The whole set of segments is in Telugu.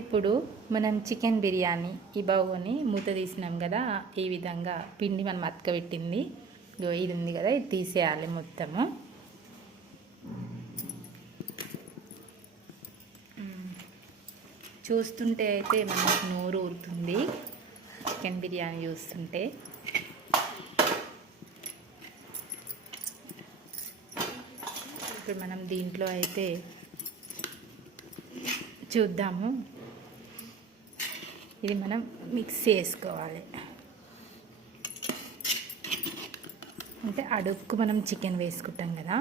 ఇప్పుడు మనం చికెన్ బిర్యానీ ఈ బౌని మూత తీసినాం కదా, ఈ విధంగా పిండి మనం అతకబెట్టింది ఇది ఉంది కదా, ఇది తీసేయాలి మొత్తము. చూస్తుంటే అయితే మనకు నోరు ఊరుతుంది చికెన్ బిర్యానీ చూస్తుంటే. ఇప్పుడు మనం దీంట్లో అయితే చూద్దాము. ఇది మనం మిక్స్ చేసుకోవాలి. అంటే అడుగుకు మనం చికెన్ వేసుకుంటాం కదా,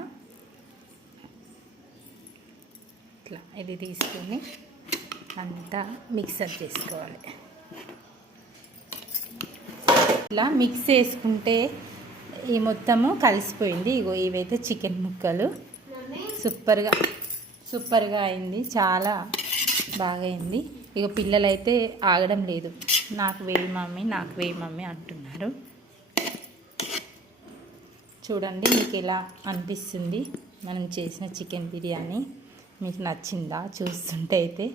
ఇట్లా ఇది తీసుకొని అంతా మిక్సర్ చేసుకోవాలి. ఇట్లా మిక్స్ చేసుకుంటే ఈ మొత్తము కలిసిపోయింది. ఇగో ఇవైతే చికెన్ ముక్కలు సూపర్గా అయింది, చాలా బాగా అయింది. ఇక పిల్లలైతే ఆగడం లేదు, నాకు వేయి మమ్మీ అంటున్నారు. చూడండి మీకు ఎలా అనిపిస్తుంది మనం చేసిన చికెన్ బిర్యానీ, మీకు నచ్చిందా? చూస్తుంటే అయితే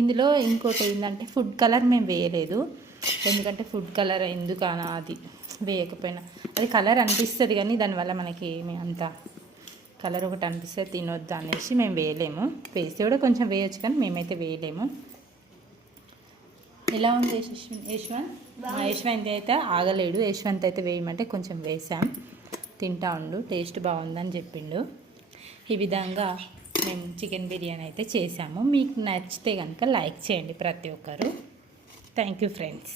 ఇందులో ఇంకోటి ఏంటంటే ఫుడ్ కలర్ మేము వేయలేదు, ఎందుకంటే ఫుడ్ కలర్ ఎందుకనా అది వేయకపోయినా అది కలర్ అనిపిస్తుంది, కానీ దానివల్ల మనకి అంత కలర్ ఒకటి అనిపిస్తే తినొద్దు అనేసి మేము వేయలేము. వేస్తే కూడా కొంచెం వేయచ్చు, కానీ మేమైతే వేయలేము. ఎలా ఉంది యశ్వంత్ అయితే ఆగలేడు. యశ్వంత్ అయితే వేయమంటే కొంచెం వేసాం, తింటా ఉండు, టేస్ట్ బాగుందని చెప్పిండు. ఈ విధంగా మేము చికెన్ బిర్యానీ అయితే చేసాము. మీకు నచ్చితే కనుక లైక్ చేయండి ప్రతి ఒక్కరు. Thank you friends.